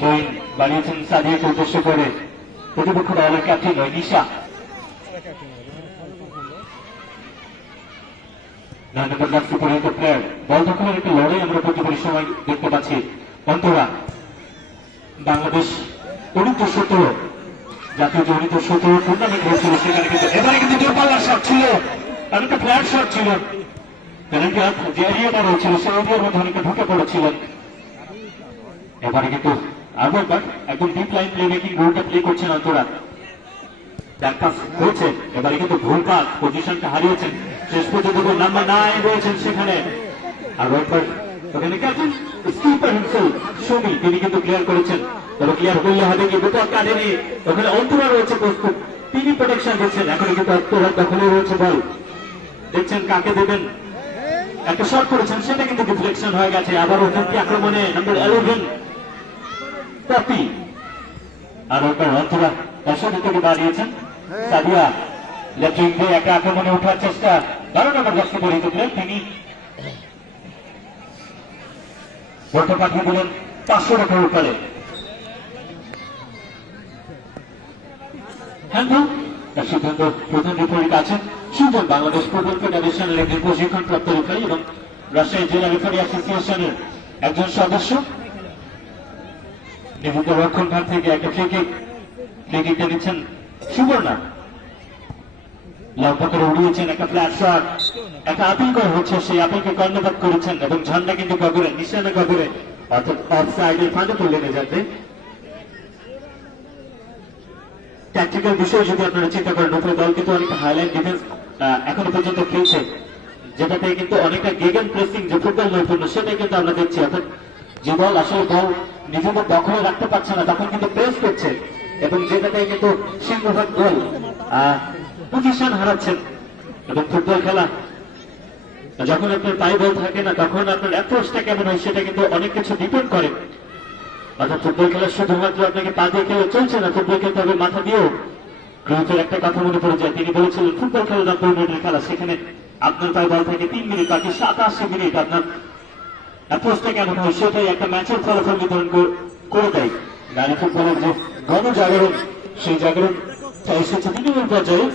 Join বাড়িয়েছেন সাদিয়াকে উদ্দেশ্য করে, প্রতিপক্ষ দলের ক্যাপ্টেন নিশা। 9 নম্বর জার্সি পরিহিত প্লেয়ার। বল দখলের একটি লড়াই আমরা প্রতিবারই সময় দেখতে পাচ্ছি। অন্তরা বাংলাদেশ U17 জাতীয় U17 টুর্নামেন্ট হয়েছিল, সেখানে কিন্তু এবারে কিন্তু দূরপাল্লার শট ছিল, অনেকটা ফ্ল্যাট শট ছিল, যে এরিয়াটা রয়েছিল সেই এরিয়ার মধ্যে অনেকটা ঢুকে পড়েছিলেন। এবারে কিন্তু আরো একবার একদম ডিপ লাইন প্লে মেকিং রোলটা প্লে করছেন অন্তরা। ব্যাকপাস হয়েছে, এবারে কিন্তু ভুল পাস, পজিশনটা হারিয়েছেন। শেষ পর্যন্ত নাম্বার 9 রয়েছেন সেখানে। আরো একবার ওখানে ক্যাপ্টেন স্কিপার হিমসেলফ সুমি, তিনি কিন্তু ক্লিয়ার করেছেন। তবে ক্লিয়ার করলে হবে কি দুটো কাটেনি, ওখানে অন্তরা রয়েছে প্রস্তুত, তিনি প্রোটেকশন দিচ্ছেন। এখন কিন্তু অন্তরার দখলে রয়েছে বল, দেখছেন কাকে দেবেন। একটা শট করেছেন, সেটা কিন্তু ডিফ্লেকশন হয়ে গেছে। আবারও কিন্তু আক্রমণে নাম্বার 11 পপি। আর একবার অন্তরা দর্শক থেকে বাড়িয়েছেন। সাদিয়া লেফট উইং দিয়ে একটা আক্রমণে ওঠার চেষ্টা, 12 নম্বর জার্সি পরিহিত প্লেয়ার, তিনি বলটা পাঠিয়ে দিলেন 500 টাকার উপরে। হ্যান্ডবল তার সিদ্ধান্ত প্রধান রেফারির কাছে। সুজন বাংলাদেশ ফুটবল ফেডারেশনের একজন প্রশিক্ষণপ্রাপ্ত রেফারি এবং রাজশাহী জেলা রেফারি অ্যাসোসিয়েশনের একজন সদস্য। নিভৃত রক্ষণ ভাগ থেকে একটা ফ্রি-কিকটা নিচ্ছেন সুবর্ণা, লম্বা করে উড়িয়েছেন একটা ফ্ল্যাট শট, একটা আপিল করা হচ্ছে, সেই আপিলকে কর্ণপাত করেছেন এবং ঝান্ডা কিন্তু গগরে, নিশানা গগরে, অর্থাৎ অফ সাইডের ফাঁদে পড়লেন। যাতে ট্যাকটিক্যাল বিষয় যদি আপনারা চিন্তা করেন, উপরে দল কিন্তু অনেকটা হাইলাইন ডিফেন্স এখনো পর্যন্ত খেলছে, যেটাতে কিন্তু অনেকটা গেগেন প্রেসিং যে ফুটবল নৈপুণ্য সেটাই কিন্তু আমরা দেখছি। অর্থাৎ যে দল আসলে বল নিজেদের দখলে রাখতে পারছে না, তখন কিন্তু প্রেস করছে এবং যেটাতে কিন্তু সিংহভাগ গোল পজিশন হারাচ্ছেন। এবং ফুটবল খেলা যখন আপনার পায়ে বল থাকে না, তখন আপনার অ্যাপ্রোচটা কেমন হয় সেটা কিন্তু অনেক কিছু ডিপেন্ড করে। অর্থাৎ ফুটবল খেলা শুধুমাত্র আপনাকে পা দিয়ে খেলে চলছে না, ফুটবল খেলতে হবে মাথা দিয়েও। ক্রুজের একটা কথা মনে পড়ে যায়, তিনি বলেছিলেন ফুটবল খেলা 90 মিনিটের খেলা, সেখানে আপনার পায়ে বল থাকে 3 মিনিট, বাকি 87 মিনিট আপনার অ্যাপ্রোচটা কেমন হয় সেটাই একটা ম্যাচের ফলাফল নির্ধারণ করে দেয়। নারী ফুটবলের যে গণজাগরণ, সেই জাগরণ এসেছে তৃণমূল পর্যায়ে।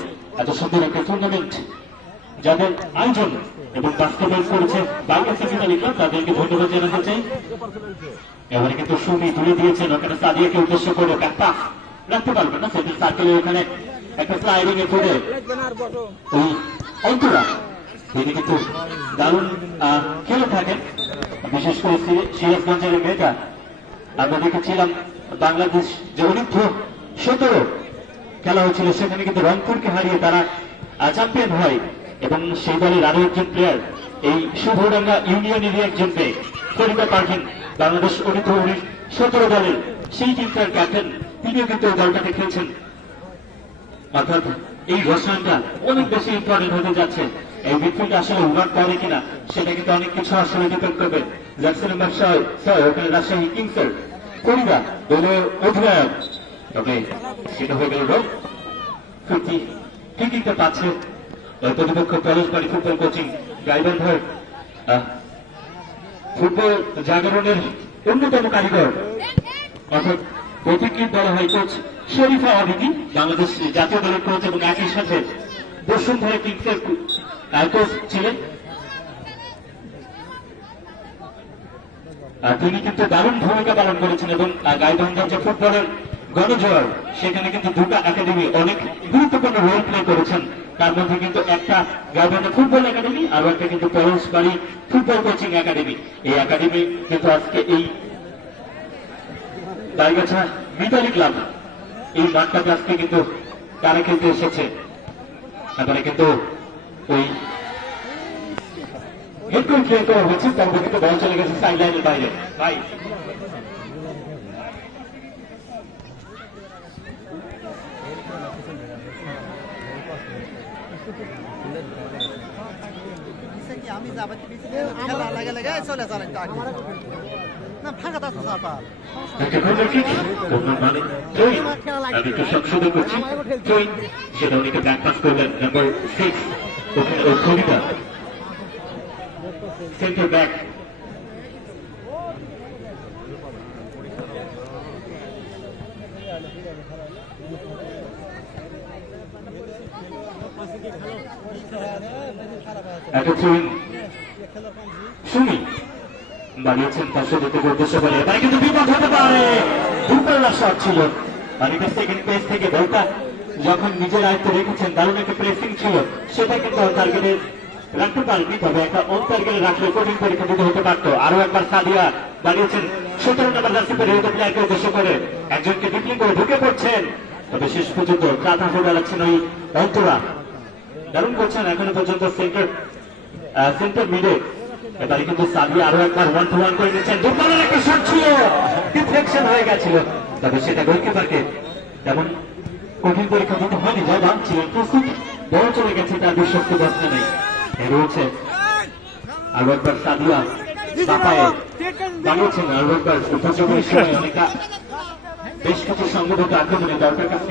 এত সুন্দর একটা টুর্নামেন্ট যাদের আয়োজন এবং বাস্তবায়ন করেছে বাংলাদেশ ফিনালি ক্লাব, তাদেরকে ধন্যবাদ জানাতে চাই। এবারে কিন্তু সুমি তুলে দিয়েছেন, ওখানে সাদিয়াকে উদ্দেশ্য করে ব্যাকপাস রাখতে পারবেন না, সেন্টার সার্কেলে ওখানে একটা স্লাইডিং এ করে ওই অন্তরা, তিনি কিন্তু দারুণ খেলে থাকেন। বিশেষ করে সিরাজগঞ্জের মেয়েটা আমরা দেখেছিলাম বাংলাদেশ যে U17 খেলা হয়েছিল, সেখানে কিন্তু রংপুরকে হারিয়ে তারা চ্যাম্পিয়ন হয়। এবং সেই দলের আরো একজন প্লেয়ার এই শুভরাঙ্গা ইউনিয়নেরই একজন মেয়ে ফরিদা পারভিন, বাংলাদেশ U17 দলের সেই টিমটার ক্যাপ্টেন, তিনিও কিন্তু ওই দলটাকে খেলছেন। অর্থাৎ এই ঘোষণাটা অনেক বেশি ইম্পর্টেন্ট হতে যাচ্ছে। এই মিডফিল্ড আসলে উন্নত করে কিনা সেটা কিন্তু অনেক কিছু আসলে ডিপেন্ড করবে। জার্সি নাম্বার 6 ওখানে রাজশাহী কিংসের ফরিদা দলের অধিনায়ক, তবে সেটা হয়ে গেল রোগ। ফ্রি-কিকটা পাচ্ছে প্রতিপক্ষ পরশবাড়ি ফুটবল কোচিং গাইবান্ধার ফুটবল জাগরণের অন্যতম কারিগর, অর্থাৎ প্রতিকৃত বলা হয় কোচ শরীফা অদিতি, বাংলাদেশ জাতীয় দলের কোচ এবং একই সাথে বসুন্ধরা কিংসের কোচ ছিলেন। তিনি কিন্তু দারুণ ভূমিকা পালন করেছেন এবং গাইবান্ধার যে ফুটবলের গণজোয়ার, সেখানে কিন্তু দুটো একাডেমি অনেক গুরুত্বপূর্ণ রোল প্লে করেছেন। তার মধ্যে কিন্তু একটা গাইবান্ধা ফুটবল একাডেমি, আরো একটা কিন্তু পরশবাড়ি ফুটবল কোচিং একাডেমি। এই একাডেমি কিন্তু আজকে এই গাইগাছা মিতালি ক্লাব এই মাঠটাতে আজকে কিন্তু তারা খেলতে এসেছে। তারপরে কিন্তু ওই হেডকোচ প্লে করা হয়েছে, তারপরে কিন্তু বল চলে গেছে সাইড লাইনের বাইরে। ভাই আমি যাবো খেলা লাগে লাগে চলে চলেন না ফাঁকা তো সাপাল সংশোধন করছি, সেটা উনিকে ব্যাকপাস করলেন নাম্বার 6 কবিতা সেন্টার ব্যাক। একটা থ্রোইং সুমি বানিয়েছেন তার সাথে উদ্দেশ্য করে এবার কিন্তু বিপদ হতে পারে। দুপাল্লা শট ছিল অনেকটা সেকেন্ড পেজ থেকে বলটা যখন নিজের আয়ত্তে রেখেছেন দারুণ একটা প্রেসিং ছিল সেটা কিন্তু টার্গেটে রাখতে পারেনি, তবে একটা অন টার্গেটে রাখলে কঠিন পরীক্ষা দিতে হতে পারতো। আরো একবার সাদিয়া বানিয়েছেন 17 নম্বর জার্সি পরে প্লেয়ারকে উদ্দেশ্য করে একজনকে ডিপলিং করে ঢুকে পড়ছেন, তবে শেষ পর্যন্ত কাঁথা ফুটে দাঁড়াচ্ছেন ওই অন্তরা। দারুণ করছেন এখনো পর্যন্ত সেন্টার মিডে। এবারে কিন্তু সাদিয়া আরো একবার 1-1 করে নিচ্ছেন। দুর্বলের একটা শট ছিল, ডিফ্লেকশন হয়ে গেছিল, তবে সেটা গোলকিপারকে তেমন কঠিন পরীক্ষা দিতে হয়নি। বাবা ছিলেন প্রস্তুত, বল চলে গেছে, তার বিশ্বস্ত বসতে নেই। রয়েছে আরো একবার সাদিয়া বাপায়ে বানিয়েছেন আরো একবার উপযোগের সময় অনেকটা বেশ কিছু সংগঠিত আক্রমণে দরকার কাছে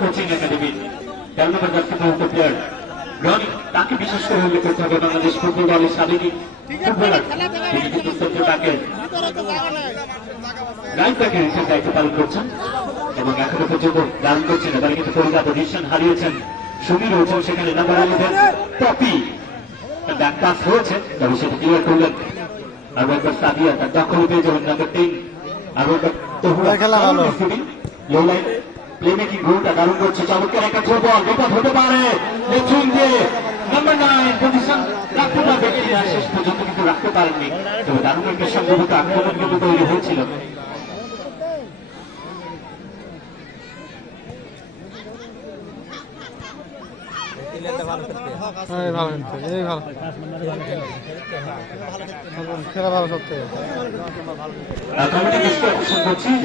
কোচিং একাডেমি 13 নম্বর জার্সি প্লেয়ার রনি, তাকে বিশেষ করে উল্লেখ করতে হবে। বাংলাদেশ ফুটবল দলের সাবেক ফুটবলার, তিনি কিন্তু সেন্টার ব্যাকের রাইট ব্যাকের হিসেবে দায়িত্ব পালন করছেন এবং এখনো পর্যন্ত দারুণ করছেন। এবারে কিন্তু কলকাতা পজিশন হারিয়েছেন, সুমি রয়েছেন সেখানে নাম্বার 11 পপি, ব্যাক পাস হয়েছে তবে সেটা ক্লিয়ার করলেন। আরো একবার সাদিয়া তার দখল পেয়ে যাবেন নাম্বার 10। আরো একবার তহুরা লো লাইন প্লেমেকিং রুলটা দারুণ করছে, চমৎকার একটা থ্রো বল, বিপদ হতে পারে। নাম্বার 9 পজিশন রাখতে পারবে কিনা, শেষ পর্যন্ত কিন্তু রাখতে পারেননি, তবে দারুণ একটা সংগঠিত আক্রমণ কিন্তু তৈরি হয়েছিল।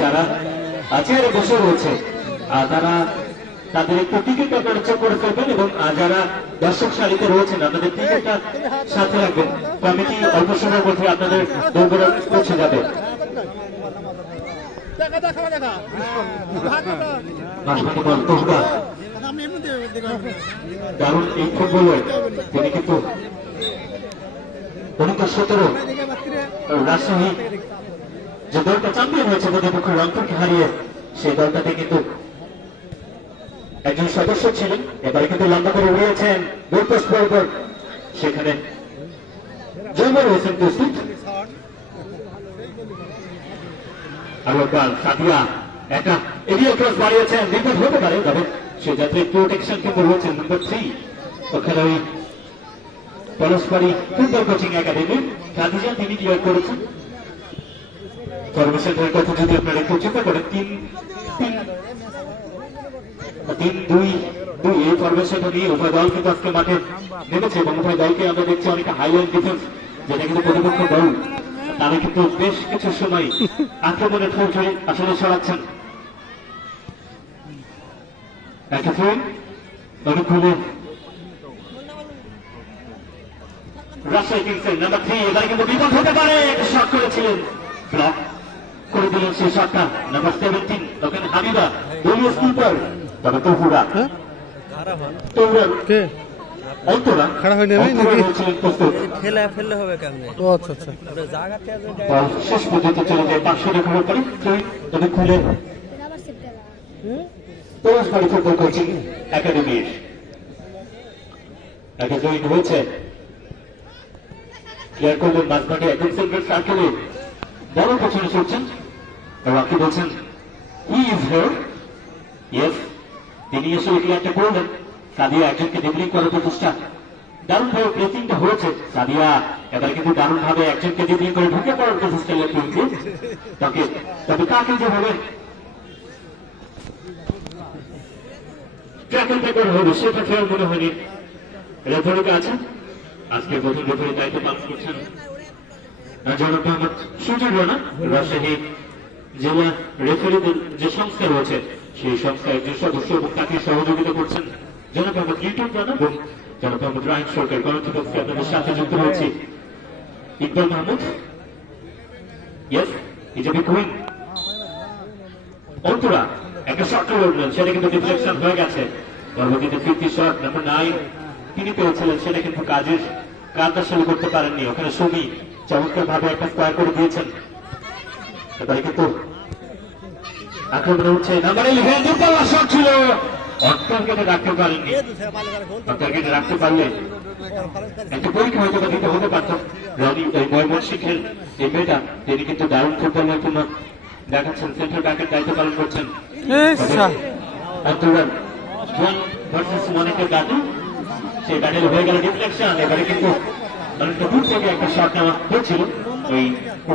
যারা চেয়ারে বসে রয়েছে তারা তাদের একটু টিকিট আপনারা চেক করে ফেলবেন এবং যারা দর্শক সারিতে রয়েছেন আপনাদের টিকিটটা সাথে রাখবেন। কমিটি অল্প সময়ের মধ্যে আপনাদের দৌড় পৌঁছে যাবে। দারুণ এই ফুটবলার, তিনি কিন্তু 2017 রাজশাহী যে দলটা চ্যাম্পিয়ন হয়েছে প্রতিপক্ষ রংপুরকে হারিয়ে, সেই দলটাতে কিন্তু একজন সদস্য ছিলেন। এবারে কিন্তু লম্বা করে উড়িয়েছেন গোলপোস্ট বরাবর, সেখানে জয়বার হয়েছেন প্রস্তুত। আরো একবার সাদিয়া একটা এরিয়াল ক্রস বাড়িয়েছেন, বিপদ হতে পারে, তবে সে যাত্রীর প্রোটেকশন কিন্তু রয়েছেন নাম্বার 3 ওখানে ওই পরস্পরই ফুটবল কোচিং একাডেমি খাদিজা, তিনি ক্লিয়ার করেছেন। ফরমেশনের কথা যদি আপনারা একটু চিন্তা করেন 3-2-2 এই ফরমেশনটা নিয়ে উভয় দল কিন্তু আজকে মাঠে নেমেছে এবং উভয় দলকে আমরা দেখছি অনেকটা হাইলাইন ডিফেন্স, যেটা কিন্তু প্রতিপক্ষ দল তারা কিন্তু বেশ কিছু সময় আক্রমণের ফৌজে আসলে ছড়াচ্ছেন। অনুকূলে রাজশাহী কিংসের নাম্বার 3, এবারে কিন্তু বিপদ হতে পারে, একটা শট করেছিলেন, ব্লক করে দিলেন সেই শটটা নাম্বার 17 ওখানে হাবিবা দলীয় স্কিপার, তবে তহুরা শেষ পর্যন্ত চলে যায় 500 রেখার পরে খুলে পরস্পরই ফুটবল কোচিং একাডেমির একটা জয়েন হয়েছে। ক্লিয়ার করলেন মাঝমাঠে একদম সেন্টার সার্কেলে বড় পেছনে ছুটছেন, রাকি বলছেন হি ইজ হিয়ার, ইয়েস, তিনি এসে ক্লিয়ারটা করলেন। সাদিয়া একজনকে ড্রিবলিং করার প্রচেষ্টা, দারুণ ভাবে প্রেসিংটা হয়েছে। সাদিয়া এবারে কিন্তু দারুণ ভাবে একজনকে ড্রিবলিং করে ঢুকে পড়ার প্রচেষ্টা কিন্তু তবে কাকে যেভাবে ট্যাকলটা করা হবে সেটা ফেয়ার মনে হয়নি। রেফারিকে আছেন আজকে প্রথম রেফারির দায়িত্ব পালন করছেন জনাব মোহাম্মদ সুজির রানা, রাজশাহী জেলা রেফারিদের যে সংস্থা রয়েছে সেই সংস্থার একজন সদস্য এবং তাকে সহযোগিতা করছেন জনাব মোহাম্মদ লিটন রানা এবং জনাব মোহাম্মদ রাহিম সরকার। কর্মকর্তা আপনাদের সাথে যুক্ত রয়েছে Iqbal Mahmud, yes, is a big win. Antara একটা শট করলেন, সেটা কিন্তু ডিফ্লেকশন হয়ে গেছে। পরবর্তীতে 50 শট নাম্বার 9 তিনি পেয়েছিলেন, সেটা কিন্তু কাজ আসলে করতে পারেননি। ওখানে সুমি চমৎকার ভাবে একটা স্কোয়ার করে দিয়েছেন। এবারে কিন্তু আক্রমণে উঠছে নাম্বার 11 দুপাল্লা শট ছিল, অন্তরকে রাখতে পারেননি। অন্তরকে রাখতে পারলে একটা পরীক্ষা হয়তো দিতে হতে পারত। রনি এই ময়মনসিংহের এই মেয়েটা, তিনি কিন্তু দারুণ ফুটবল নৈপুণ্য দেখাচ্ছেন, সেন্টার ব্যাকের দায়িত্ব পালন করছেন। অন্তরাল জন ভার্সেস মনিকা গাজু, সেই ব্যাটেল হয়ে গেল ডিফ্লেকশন। এবারে কিন্তু অনেকটা দূর থেকে একটা শট নেওয়া হয়েছিল ওই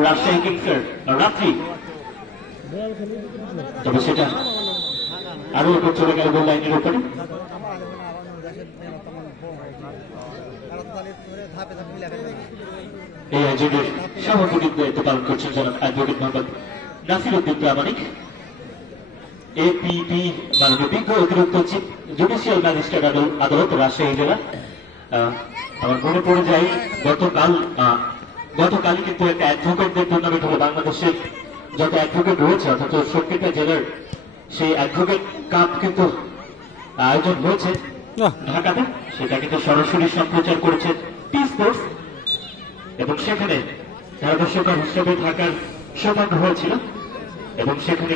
রাজশাহী কিংসের রাত্রি, তবে সেটা আরো উপর চলে গেল গোল লাইনের উপরে। এই আয়োজনের সভাপতির দায়িত্ব পালন করছেন জনাব অ্যাডভোকেট মোহাম্মদ নাসির উদ্দিন প্রামাণিক, এপিপি মাননীয় বিজ্ঞ অতিরিক্ত চিফ জুডিশিয়াল ম্যাজিস্ট্রেট আদালত রাজশাহী জেলা। আমার মনে পড়ে যায় গতকালই কিন্তু একটা অ্যাডভোকেটদের টুর্নামেন্ট হলো। বাংলাদেশের যত অ্যাডভোকেট রয়েছে অথচ 70টা জেলার সেই অ্যাডভোকেট কাপ কিন্তু আয়োজন হয়েছে ঢাকাতে, সেটা কিন্তু সরাসরি সম্প্রচার করেছে টি স্পোর্টস, এবং সেখানে ধারাদর্শকার হিসেবে ঢাকার সৌভাগ্য হয়েছিল। এবং সেখানে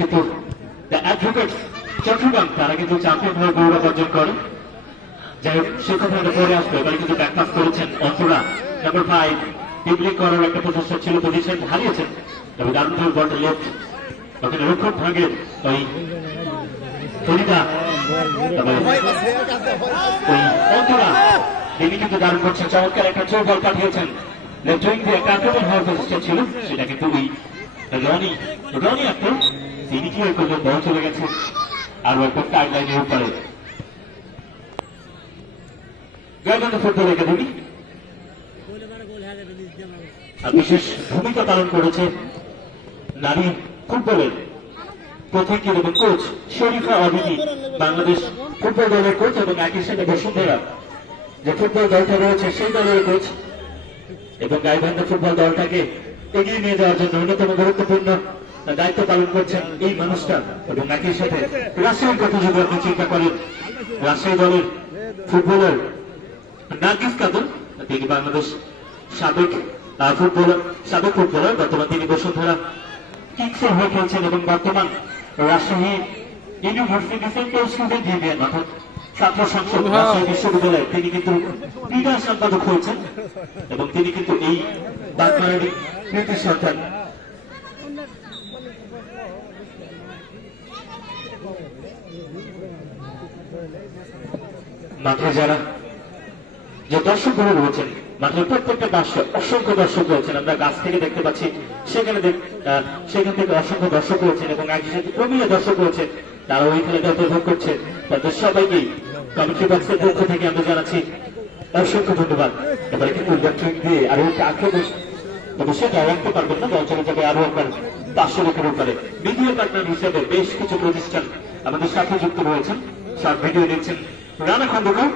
কিন্তু দ্য অ্যাডভোকেট চট্টগ্রাম তারা কিন্তু চ্যাম্পিয়ন হয়ে গৌরব অর্জন করে। যাই হোক, সে কথা পরে আসবে। এবারে কিন্তু ব্যাকপাস করেছেন অন্তরা নাম্বার 5, টিবলিং করার একটা প্রচেষ্টা ছিল, পজিশন হারিয়েছেন। তবে দারুণ বলটা লেফট, ওখানে রক্ষক ভাগের ওই ফরিদা, ওই অন্তরা তিনি কিন্তু দারুণ করছেন, চমৎকার একটা চোর বল পাঠিয়েছেন। লেফট উইং দিয়ে একটা আক্রমণ হওয়ার প্রচেষ্টা ছিল, সেটা কিন্তু ওই রনি আক্রম তিনি কি করলেন, বল চলে গেছে আরো একটা টাইম লাইনের উপরে। গাইবান্ধা ফুটবল একাডেমি বিশেষ ভূমিকা পালন করেছে নারী ফুটবলের প্রথিকের এবং কোচ শরীফা আবিদি, বাংলাদেশ ফুটবল দলের কোচ, এবং একই সাথে বসুন্ধরা যে ফুটবল দলটা রয়েছে সেই দলের কোচ। এবং গাইবান্ধা ফুটবল দলটাকে এগিয়ে নিয়ে যাওয়ার জন্য অন্যতম গুরুত্বপূর্ণ দায়িত্ব পালন করছেন এই মানুষটা। এবং একই সাথে রাজশাহীর কথা যদি আপনি চিন্তা করেন, রাজশাহী দলের ফুটবলার নার্গিস কাদর, তিনি বাংলাদেশ সাবেক ফুটবলার, বর্তমান তিনি বসুন্ধরা কিংসের হয়ে খেলছেন এবং বর্তমান Rajshahi university central student union অর্থাৎ ছাত্র সংসদ রাজশাহী বিশ্ববিদ্যালয়ে তিনি কিন্তু ক্রীড়া সম্পাদক হয়েছেন। এবং তিনি কিন্তু এই বাগমারারই কৃতি সন্তান। মাঠে যারা যে দর্শকগুলো রয়েছেন, মাঠের প্রত্যেকটা পাশে অসংখ্য দর্শক রয়েছেন, আমরা গাছ থেকে দেখতে পাচ্ছি, সেখান থেকে অসংখ্য দর্শক রয়েছেন এবং একই সাথে প্রবীণ দর্শক রয়েছে, তারা ওই খেলাটা উপভোগ করছে। তাদের সবাইকেই কমিটি বক্সের পক্ষ থেকে আমরা জানাচ্ছি অসংখ্য ধন্যবাদ। এবারে কিন্তু ইলেকট্রিক দিয়ে আরো একটা আক্রমণ, তবে সেটা রাখতে পারবেন না, দল চলে যাবে আরো আপনার 500 রেখার উপরে। মিডিয়া পার্টনার হিসেবে বেশ কিছু প্রতিষ্ঠান আমাদের সাথে যুক্ত রয়েছেন। শর্ট ভিডিও নিচ্ছেন রানা খন্দকার,